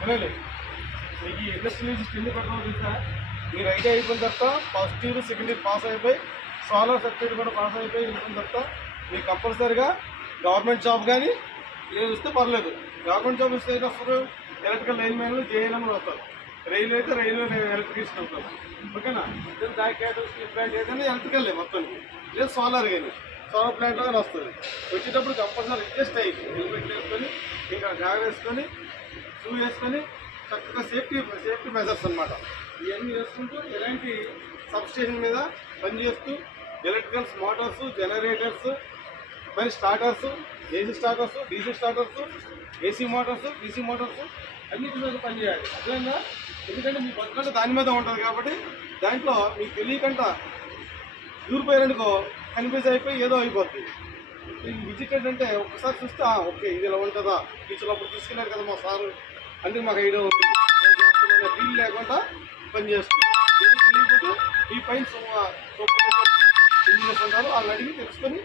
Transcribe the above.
వినండి, మీకు ఈ ఇండస్ట్రియల్ విజిట్ ఎందుకు పెట్టడం తెలుసా? మీరు ఐటీ అయిపోయిన తర్వాత first year second year pass అయిపోయి సోలార్ సర్టిఫికేట్ కూడా పాస్ అయిపోయి వెళ్ళిన తర్వాత మీకు కంపల్సరీగా గవర్నమెంట్ జాబ్ కానీ ఏది వస్తే పర్లేదు. గవర్నమెంట్ జాబ్ వస్తే వస్తారు ఎలక్ట్రికల్ లైన్ మ్యాన్లు జేఎన్ఎంలు వస్తారు. రైల్వే అయితే రైల్వే ఎలక్ట్రికల్స్ అవుతారు. ఓకేనా? ప్లాంట్ ఏదైనా ఎలక్ట్రికల్ మొత్తం లేదు సోలార్ కానీ సోలార్ ప్లాంట్లో కానీ వస్తుంది. వచ్చేటప్పుడు కంపల్సరీ అడ్జస్ట్ అయ్యి హెల్మెట్ వేసుకొని ఇంకా జాగ్రత్త వేసుకొని షూ వేసుకొని చక్కగా సేఫ్టీ మెజర్స్ అనమాట ఇవన్నీ వేసుకుంటూ ఎలాంటి సబ్స్టేషన్ మీద పనిచేస్తూ ఎలక్ట్రికల్స్ మోటార్స్ జనరేటర్స్ మరి starters AC starters DC starters AC Motors DC Motors అన్నిటి మీద పనిచేయాలి. అదేవిధంగా ఎందుకంటే మీ బతుకంటే దాని మీద ఉంటుంది కాబట్టి దాంట్లో మీకు తెలియకుండా దూరిపోయారనుకో కన్ఫ్యూజ్ అయిపోయి ఏదో అయిపోద్ది. ఈ విజిట్ ఏంటంటే ఒకసారి చూస్తే ఓకే ఇది ఇలా ఉంటుందా, టీచర్లు అప్పుడు తీసుకెళ్ళారు కదా మా సారు, అందుకే మాకు ఐడియా ఉంది ఫీల్ లేకుండా పనిచేస్తుంది. తెలియకపోతే ఈ పైన సూపర్వైజర్ ఇంజనీర్స్ ఉంటారు వాళ్ళని అడిగి తెలుసుకొని